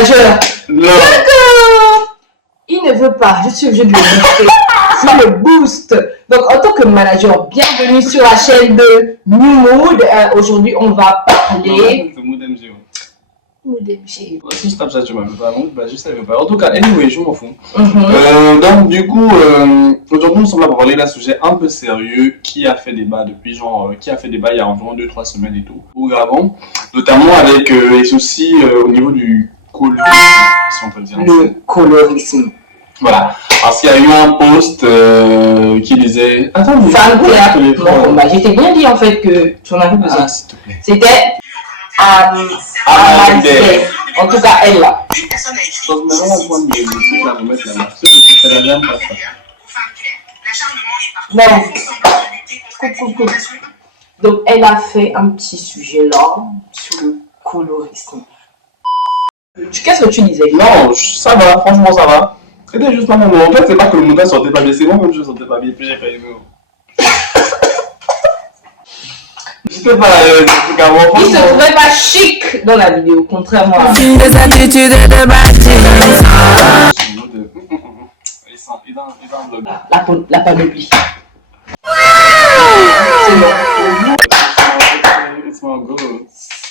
manager. Non. D'accord. Il ne veut pas. Je suis obligée de le booster. Je le booste. Donc, en tant que manager, bienvenue sur la chaîne de New Mood. Aujourd'hui, on va parler. C'est Mood MG. Mood MG. Si je tape ça, tu m'as pas Mood, bah je savais pas. En tout cas, anyway, je m'en fous. Mhm. Donc, du coup, aujourd'hui, nous sommes là pour parler d'un sujet un peu sérieux qui a fait débat depuis qui a fait débat il y a environ 2-3 semaines et tout, au Gabon, notamment avec les soucis au niveau du colorisme, si on peut le dire. Le colorisme. Voilà, parce qu'il y a eu un post qui disait. Attends, Femme claire. Bon, bah, j'étais bien dit en fait que tu en avais besoin. Ah, s'il te plaît. C'était Amalsé. En tout cas, elle là. Donc, maintenant, on va prendre le truc là, remettre là-bas. C'est la dame pas ça. Non. Coucou. Donc, elle a fait un petit sujet là sur le colorisme. Qu'est-ce que tu disais? Non, ça va, franchement, ça va. C'était juste un moment. En fait, c'est pas que le montage sortait pas bien, c'est moi-même je sortais pas bien, puis j'ai pas aimé. J'étais pas le truc avant. Il se trouvait pas chic dans la vidéo, contrairement à. Des habitudes de bâtir. Il va en vlog. La panoplie. It's my go.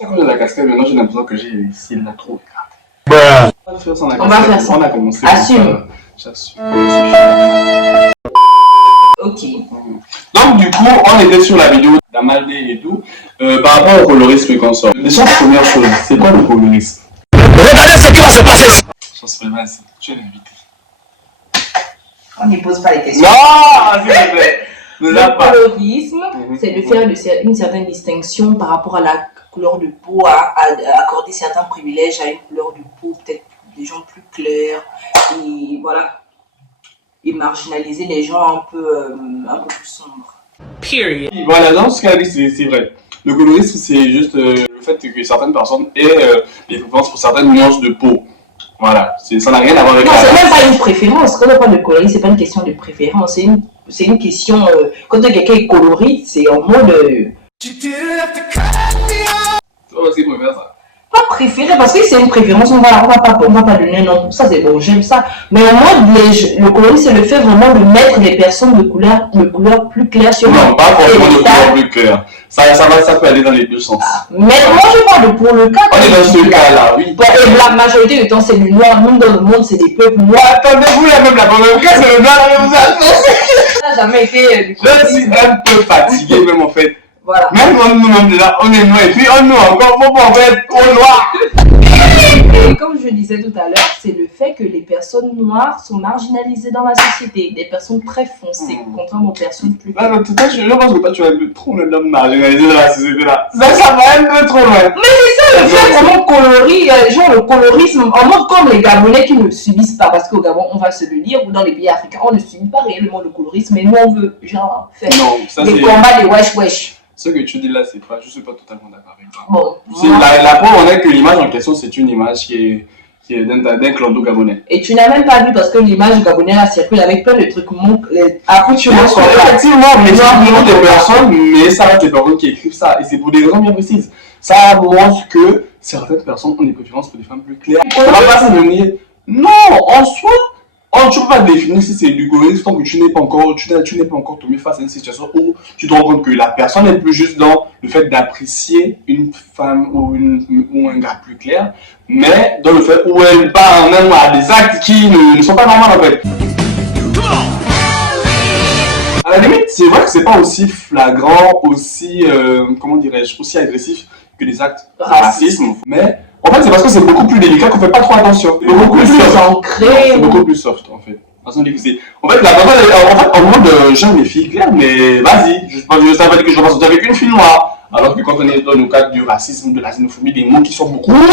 À cause de la casquette, maintenant j'ai l'impression que j'ai ici là trop. On va faire ça. On a commencé. Assume. J'assume. Ok. Donc du coup, on était sur la vidéo d'Amaldé et tout, par rapport au colorisme qu'on sort. Déjà, première chose, c'est quoi le colorisme? Regardez ce qui va se passer. Chose vraiment, tu es l'invité. On ne pose pas les questions. Non, s'il te plaît. Le colorisme, c'est de faire une certaine distinction par rapport à la couleur de peau, à accorder certains privilèges à une couleur de peau, peut-être des gens plus clairs, et voilà, et marginaliser les gens un peu plus sombres. Period. Voilà, dans ce cas-là, c'est vrai. Le colorisme, c'est juste le fait que certaines personnes aient des préférences pour certaines nuances de peau. Voilà, ça n'a rien à voir avec non, c'est même pas une préférence. Quand on parle de coloris, c'est pas une question de préférence. C'est une question. Quand quelqu'un est coloré, c'est en mode. Toi aussi, pour faire ça. Pas préféré, parce que c'est une préférence, on va pas donner un nom pour ça, c'est bon, j'aime ça. Mais en mode, le coloris, c'est le fait vraiment de mettre des personnes de couleur plus claire sur Non, pas forcément de couleur plus claire. Ça peut aller dans les deux sens. Mais moi, je parle pour le cas. On est dans ce cas-là, oui. Et la majorité du temps, c'est le noir. Nous, dans le monde, c'est des peuples noirs. Attendez-vous, la même cas, c'est le blanc, la même Ça n'a jamais été. Je suis un peu fatigué, même en fait. Voilà. Même nous-mêmes, là, on est noirs, et puis on nous encore, faut pas être trop noir. Et comme je disais tout à l'heure, c'est le fait que les personnes noires sont marginalisées dans la société. Des personnes très foncées, contrairement aux personnes plus claires. Non, je pense que toi, tu vas un peu trop le homme marginalisé dans la société là. Ça va un peu trop loin. Mais c'est ça le fait vraiment coloris, genre le colorisme, en mode comme les Gabonais qui ne subissent pas, parce qu'au Gabon, on va se le dire, ou dans les pays africains, on ne subit pas réellement le colorisme, mais nous on veut genre faire des combats, des wesh. Ce que tu dis là, je suis pas totalement d'accord avec toi. Bon, la preuve, on est que l'image en question, c'est une image qui est d'un clando gabonais. Et tu n'as même pas vu parce que l'image gabonais a circulé avec plein de trucs. Accoutuments sont là. Effectivement, mais ça montre des personnes, mais ça reste des personnes qui écrivent ça. Et c'est pour des raisons bien précises. Ça montre que certaines personnes ont des préférences pour des femmes plus claires. On va pas se venir. Non, en soi. Tu ne peux pas définir si c'est du colorisme tant que tu n'es pas encore tombé face à une situation où tu te rends compte que la personne n'est plus juste dans le fait d'apprécier une femme ou un gars plus clair, mais dans le fait où elle part en amour à des actes qui ne sont pas normaux en fait. À la limite, c'est vrai que c'est pas aussi flagrant, aussi, comment dirais-je, aussi agressif que des actes de racisme, mais en fait, c'est parce que c'est beaucoup plus délicat qu'on fait pas trop attention. C'est beaucoup plus ancré. C'est beaucoup plus soft, en fait. En fait, la personne, en mode, j'aime les filles claires, mais vas-y. Ça veut dire que je pense avec une fille noire. Alors que quand on est dans le cadre du racisme, de la xénophobie, des mots qui sont beaucoup plus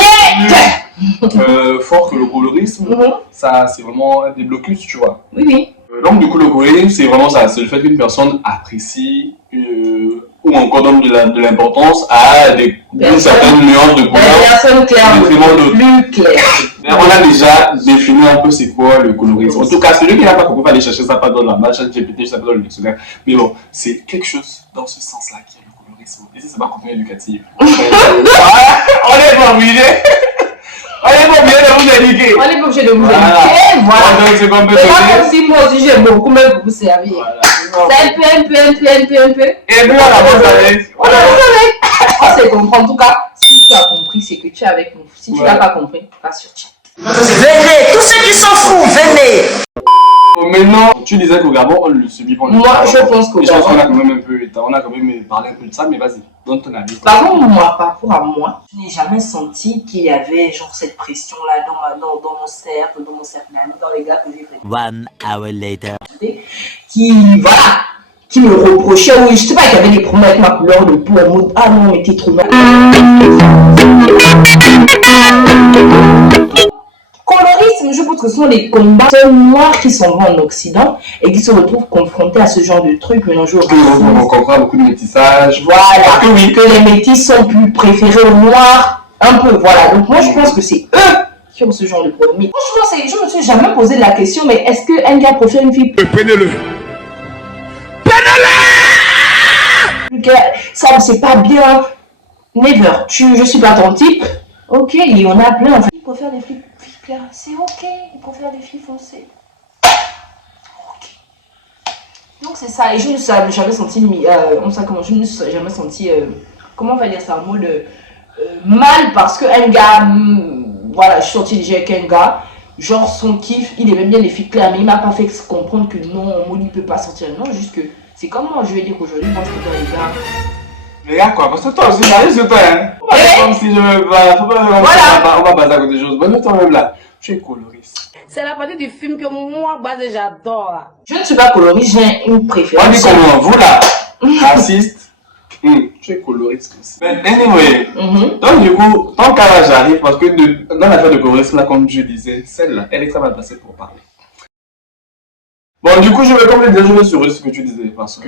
forts que le colorisme, ça, c'est vraiment des blocus, tu vois. Oui. Donc, du coup, le colorisme, c'est vraiment ça. C'est le fait qu'une personne apprécie ou encore donne de l'importance à une certaine nuance de couleur. Des personnes claires, plus claires. On a déjà défini un peu c'est quoi le colorisme. En tout cas, celui qui n'a pas compris, va aller chercher ça pas dans la match GPT, ça pas dans le dictionnaire. Mais bon, c'est quelque chose dans ce sens-là qui est le colorisme. Et c'est pas contenu éducatif. On est pas obligé. On est pas obligé de vous éduquer. On n'est pas obligé de vous Voilà. éduquer, voilà. Donc, c'est qu'on peut C'est pas donner. comme si moi aussi j'ai beaucoup même pour vous servir. Voilà. C'est un peu. Et puis, on avance avec. On avance avec. On sait comprendre. En tout cas, si tu as compris, c'est que tu es avec nous. Si tu Ouais. n'as pas compris, pas sur chat. Venez, tous ceux qui sont fous, venez. Maintenant, tu disais qu'au Gabon, on le subit pendant. Moi, je pense qu'au Et je pense Gabon- qu'on a quand même un peu, on a quand même parlé un peu de ça, mais vas-y, donne ton avis. Par contre, moi, par rapport à moi, je n'ai jamais senti qu'il y avait genre cette pression-là dans mon cercle d'amis, dans les gars que j'ai fréquentés. 1 hour later. Voilà, qui me reprochait, oui, je sais pas, qu'il y avait des problèmes avec ma couleur de peau, en mode, ah non, mais t'es trop mal. Colorisme, je pense que ce sont les combats noirs qui s'en vont en Occident et qui se retrouvent confrontés à ce genre de trucs mélangés au Parce qu'on racisme. comprend beaucoup de métissage. Voilà, Parce que oui. que les métis sont plus préférés aux noirs, un peu, voilà. Donc moi, je pense que c'est eux qui ont ce genre de problème. Mais franchement, je me suis jamais posé la question, mais est-ce qu'un gars préfère une fille Prenez-le. ça, c'est pas bien. Never. Je suis pas ton type. Ok, il y en a plein. En fait. Il préfère des filles claires. C'est ok. Il préfère des filles foncées. Ok. Donc c'est ça. Et je ne me suis jamais senti, je ne me suis jamais senti, comment on va dire ça, en mode mal parce qu'un gars, voilà, je suis sortie déjà avec un gars. Genre son kiff, il aimait bien les filles claires, mais il m'a pas fait comprendre que non, Molly peut pas sortir. Non, juste que c'est comme moi, je vais dire qu'aujourd'hui, moi je préfère les gars. Les gars, quoi, parce que toi aussi, j'arrive sur toi, hein. Faut pas Eh? faire comme si je veux pas, faut pas, Voilà. on va passer à côté des choses. Bonne toi même là. Tu es coloriste. C'est la partie du film que moi, j'adore. Là. Je ne suis pas coloriste, j'ai une On dit préférence. comment, vous là, raciste, tu es coloriste aussi. Mais anyway, donc du coup, tant qu'à là j'arrive, parce que dans l'affaire de colorisme là, comme je disais, celle-là, elle est très mal placée pour parler. Bon, du coup, je vais complètement déjouer sur ce que tu disais, parce que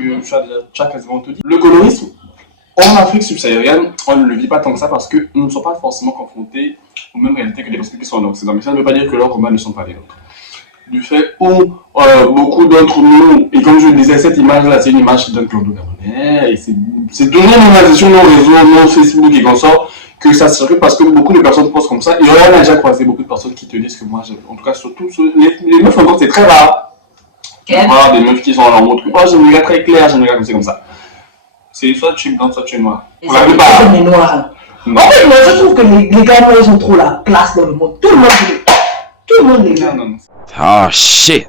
tu as quasiment tout dit. Le colorisme, en Afrique subsaharienne, on ne le vit pas tant que ça parce que nous ne sommes pas forcément confrontés aux mêmes réalités que les personnes qui sont en Occident. Mais ça ne veut pas dire que leurs combats ne sont pas les nôtres. Du fait où beaucoup d'entre nous, et comme je le disais, cette image-là, c'est une image qui donne Claude Gabonais, et c'est donné une image sur nos réseaux, nos Facebook et consort, que ça serait parce que beaucoup de personnes pensent comme ça. Et on a déjà croisé beaucoup de personnes qui te disent que moi, en tout cas, surtout les meufs encore, c'est très rare. Quel? Voir des meufs qui sont en mode, oh, j'aime les gars très clairs, j'aime les gars comme ça. C'est soit tu es blanc, soit tu es noir. Pour la plupart. C'est les noirs. Non. En fait, moi, je trouve que les gars noirs, ils ont trop la classe dans le monde. Tout le monde les Non, aime. non, non. Oh shit.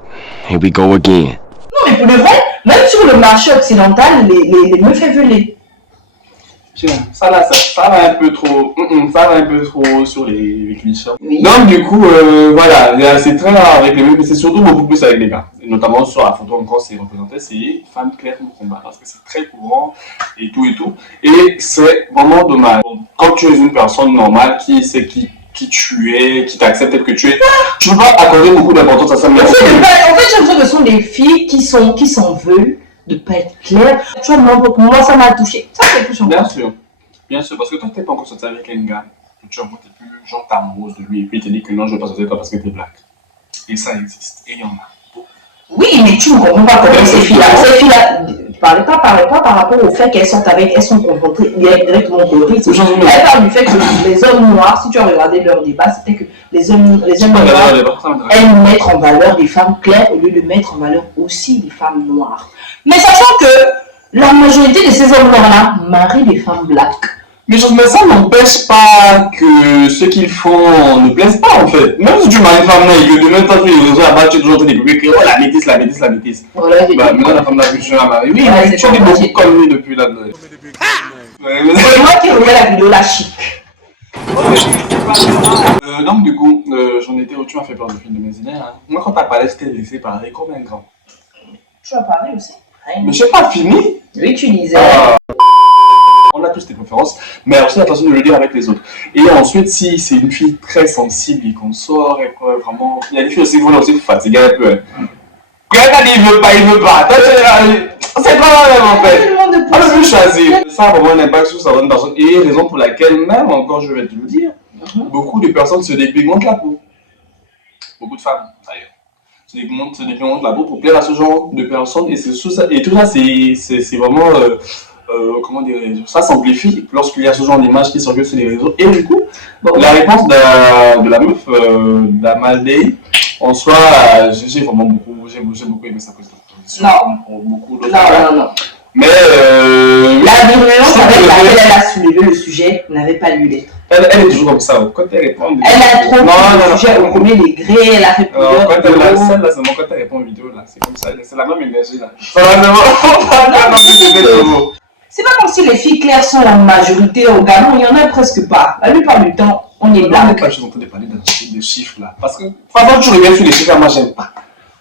Here we go again. Non, mais pour le vrai, même sur le marché occidental, les meufs, elles veulent les... Tiens, ça là, ça va un peu trop, ça va un peu trop sur les clichés. Oui. Donc du coup, voilà, c'est très rare avec les meufs, mais c'est surtout beaucoup plus avec les gars. Et notamment sur la photo encore, c'est représenté, c'est femmes claires au combat, parce que c'est très courant et tout et tout. Et c'est vraiment dommage. Quand tu es une personne normale qui sait qui tu es, qui t'accepte tel que tu es, tu peux pas accorder beaucoup d'importance à ça. Mais En fait, j'ai l'impression que ce sont des filles qui s'en veulent de pas être claires. Tu vois, pour moi, ça m'a touché. Ça me touche bien encore. sûr, parce que toi, t'es pas encore sorti avec un gars, et tu es plus genre t'amoureux de lui, et puis il te dit que non, je veux pas sortir avec toi parce que t'es black. Et ça existe, et il y en a. Oui, mais tu ne comprends pas comment ces filles-là. Ces filles-là, parlez pas par rapport au fait qu'elles sont confrontées directement au colorisme. Elles parlent du fait que les hommes noirs, si tu as regardé leur débat, c'était que les hommes noirs aiment mettre en valeur des femmes claires au lieu de mettre en valeur aussi des femmes noires. Mais sachant que la majorité de ces hommes noirs-là marient des femmes blacks. Mais ça n'empêche pas que ce qu'ils font ne plaise pas en fait. Même si tu maries une femme noire et que demain toi tu les réseaux là-bas, tu es toujours en train de découvrir que oh, la métisse. Voilà, j'ai Bah dit. maintenant la femme là que tu as mariée, oui, Ouais, mais c'est tu dis pas beaucoup facile. comme lui depuis là. C'est moi qui regarde la vidéo là chic. Donc du coup, j'en étais où tu m'as fait peur de film de mes idées. Hein. Moi quand t'as parlé, je t'ai laissé parler comme un grand. Tu as parlé aussi. Mais j'ai pas fini. Oui, tu disais. On a tous des préférences, mais aussi la façon de le dire avec les autres. Et ensuite, si c'est une fille très sensible et qu'on sort, et quoi, vraiment. Il y a des filles aussi qui vont aussi fatiguer un peu. Quand elle dit il veut pas. Toi, c'est pas la même en fait. On peut plus choisir. Ça a vraiment un impact sur certaines personnes. Et raison pour laquelle, même encore, je vais te le dire, beaucoup de personnes se dépigmentent la peau. Beaucoup de femmes d'ailleurs. Se dépigmentent la peau pour plaire à ce genre de personnes. Et, tout ça, c'est vraiment. comment dirais-je, ça s'amplifie lorsqu'il y a ce genre d'image qui circule sur les réseaux. Et du coup, la réponse de la meuf, d'Amadei, en soi, j'ai vraiment beaucoup aimé sa position. Non. Beaucoup d'autres. Non. Mais La bienveillance avec laquelle elle a soulevé le sujet n'avait pas lieu d'être. elle est toujours comme ça. Quand elle répond. Elle a trop pris le sujet au premier degré, elle a fait plusieurs quand elle vidéos. celle-là, c'est moi quand elle répond aux vidéos, là, c'est comme ça, c'est la même énergie là. Vraiment, C'est pas comme si les filles claires sont en majorité au Gabon, il n'y en a presque pas. La plupart du temps, on est on blanc. n'est pas juste en train de parler de chiffres là. Parce que, franchement, tu reviens sur les chiffres, moi j'aime pas.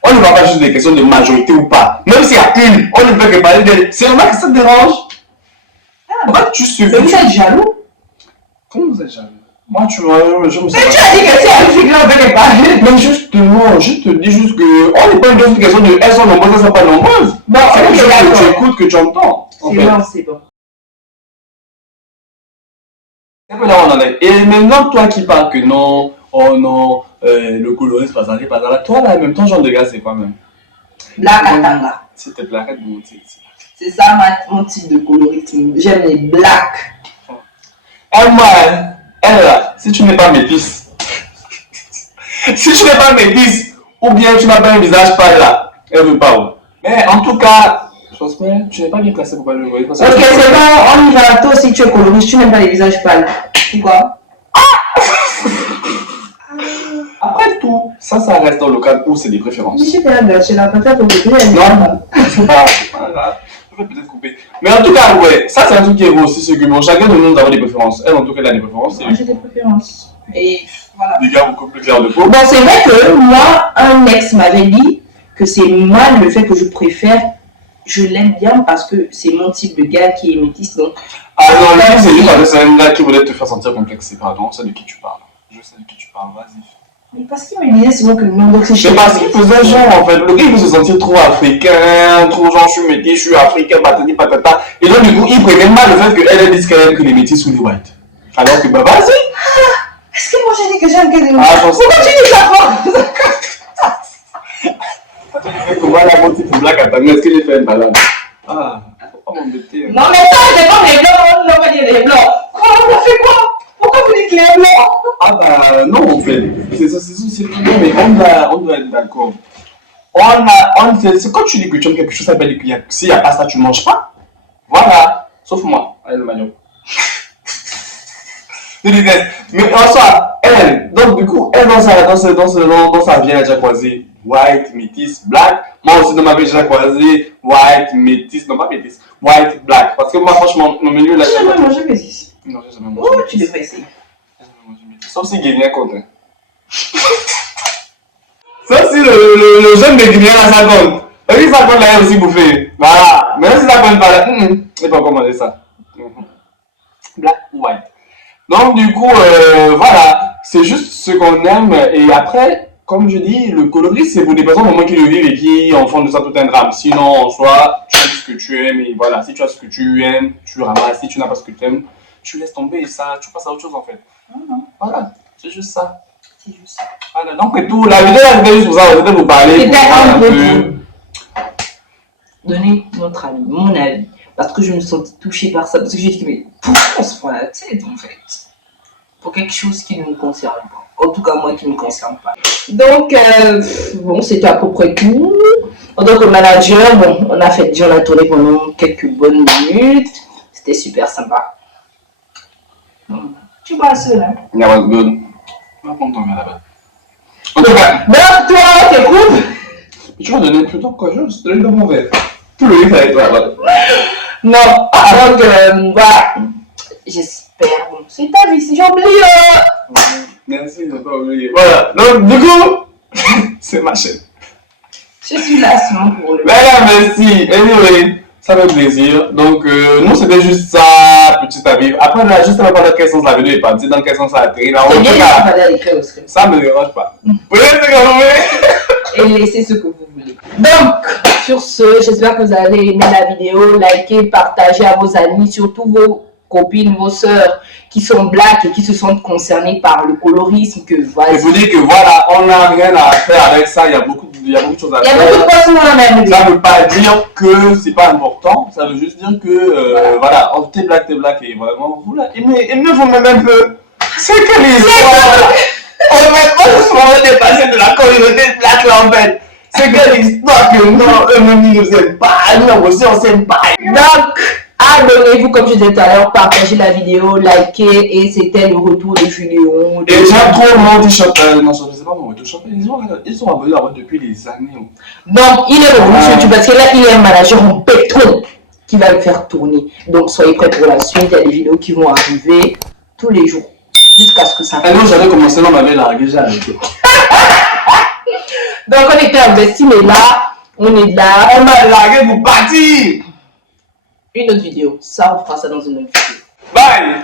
On ne va pas juste des questions de majorité ou pas. Même s'il y a une, on ne peut que parler d'elle. C'est normal que ça te dérange. En fait, tu suffis. Mais vous êtes jaloux? Comment vous êtes jaloux? Moi, je me sens. Mais tu as dit que c'est un fille là, on peut les parler. Mais justement, je te dis juste que. On n'est pas une question de elles sont nombreuses, elles sont pas nombreuses. Bon, C'est quelque chose que d'accord. tu écoutes, que tu entends. C'est bon, c'est bon. C'est un peu là où on en est. Et maintenant, toi qui parles que non, oh non, le colorisme, pas ça, toi là, en même temps, genre de gars, c'est quoi même? Black Katanga. S'il te plaît, arrête de mentir. C'est ça mon type de colorisme. J'aime les blacks. Moi, elle là, si tu n'es pas métisse, si tu n'es pas métisse, ou bien tu n'as pas un visage pâle là, elle veut pas. Ouais. Mais en tout cas, Jospin, tu n'es pas bien placé pour parler de le. Ok, c'est bon, on y va. Toi aussi, tu es coloriste, tu n'aimes pas les visages pâles. Pourquoi? Après tout, ça reste dans le cadre où c'est des préférences. Je suis là, je la préfère pour que Non, c'est pas grave. Je vais peut-être couper. Mais en tout cas, ouais, ça c'est un truc qui est beau aussi, c'est que bon, chacun de nous avons des préférences. Elle, en tout cas, elle a des préférences. Moi, j'ai des préférences. Et voilà. Des gars beaucoup plus clairs de peau. Bon, c'est vrai que moi, un ex m'avait dit que c'est moi le fait que je préfère. Je l'aime bien parce que c'est mon type de gars qui est métis. Donc, Ah non, lui, c'est juste parce que c'est un gars qui voulait te faire sentir complexé. Pardon, c'est de qui tu parles. Je sais de qui tu parles, vas-y. mais parce qu'il me disait souvent que non, donc c'est C'est parce qu'il faisait genre en fait, le gars il veut se sentir trop africain, trop genre je suis métis, je suis africain, patati patata. Et donc du coup il prenait mal le fait qu'elle dise qu'elle aime que les métis ou les whites. Alors que bah vas-y. Est-ce que moi j'ai dit que j'aime que les Ah, je pense pourquoi tu dis ça pour Comment la moitié pour Black Katanga, est-ce que j'ai fait une balade? Ah, faut pas m'embêter. Non mais ça c'est pas les blancs, on va dire les blancs. Quoi, on a fait quoi? Pourquoi vous dites les blancs? Ah bah non en fait, c'est ça, c'est tout. Mais on doit être d'accord. C'est quand tu dis que tu aimes quelque chose, ça veut dire que s'il n'y a pas ça, tu ne manges pas. Voilà, sauf moi, elle le manioc. Mais en soi, elle, donc du coup, elle dans sa vie, elle a déjà croisé white, métis, black. Moi aussi dans ma vie, j'ai déjà croisé white, métis, non pas métis, white, black. Parce que moi franchement, mon milieu là, J'ai jamais mangé métis. non, j'ai jamais mangé. Oh, tu devrais essayer. Sauf si Guinéen compte. Sauf si le jeune de Guinéen là, ça compte. Et puis ça compte là, il a aussi bouffé. Voilà. Mais si ça compte pas là, il ne peut pas manger ça. Black ou white. Donc du coup, voilà. C'est juste ce qu'on aime. Et après, comme je dis, le colorisme, c'est pour des personnes au moins qui le vivent et qui en font de ça tout un drame. Sinon, en soi, tu aimes ce que tu aimes et voilà. Si tu as ce que tu aimes, tu ramasses. Si tu n'as pas ce que tu aimes, tu laisses tomber et ça, tu passes à autre chose en fait. Voilà, c'est juste ça. C'est juste ça. Voilà, donc c'est tout. La vidéo c'était juste pour ça, c'était pour parler. C'était pour un voir peu donner notre avis, mon avis. Parce que je me sentais touchée par ça. Parce que j'ai dit, mais pourquoi on se prend la tête en fait? Pour quelque chose qui ne nous concerne pas. En tout cas, moi qui ne me concerne pas. Donc, bon, c'était à peu près tout. En tant que manager, bon, on a tourné pendant quelques bonnes minutes. C'était super sympa. Tu vois seul, hein? Yeah, was good. Va prendre ton verre là-bas. En tout cas, Donc, toi, t'es cool? tu vas donner plutôt quoi? Je te donne dans mon verre. Tout le livre avec toi là-bas. Non, donc, voilà. J'espère, bon, c'est ta vie, si j'oublie. Merci de ne pas oublier. Voilà, donc du coup, c'est ma chaîne. Je suis là seulement pour le. Voilà, merci. Anyway, ça fait plaisir. Donc, nous, c'était juste ça, petit avis. Après, là, juste avant dans quel sens la vidéo est partie, dans quel sens ça a atterri. Là, C'est en bien tout qu'il cas, fallait l'écrire au script. ça me dérange pas. Vous pouvez rester comme vous voulez. Et laissez ce que vous voulez. Donc, sur ce, j'espère que vous avez aimé la vidéo. Likez, partagez à vos amis, surtout vos copines, vos sœurs qui sont black et qui se sentent concernées par le colorisme, que Et vas-y. vous dites que voilà, on n'a rien à faire avec ça, il y a beaucoup de choses à Il y a faire. beaucoup de poissons dans la mer. Ça ne veut pas dire que c'est pas important, ça veut juste dire que voilà, oh, t'es black, et vraiment, vous là, il me faut même un peu. C'est que les histoires, honnêtement, ce moment dépassé de la communauté black là en fait. C'est que l'histoire que non, eux-mêmes ils nous aiment pas, nous aussi on s'aime pas. Donc, abonnez-vous comme je disais tout à l'heure, partagez la vidéo, likez, et c'était le retour de Julien. Et j'aime trop le monde qui chante, non, je sais pas mon retour chante, ils sont abonnés avant depuis des années. Donc, il est revenu sur YouTube parce que là, il est un manager en béton qui va le faire tourner. Donc, soyez prêts pour la suite. Il y a des vidéos qui vont arriver tous les jours jusqu'à ce que ça Et nous, j'avais commencé, on m'avait largué, j'ai arrêté. Donc, on était investis, mais là, on est là. On m'a largué pour partir. Une autre vidéo. Ça, on fera ça dans une autre vidéo. Bye.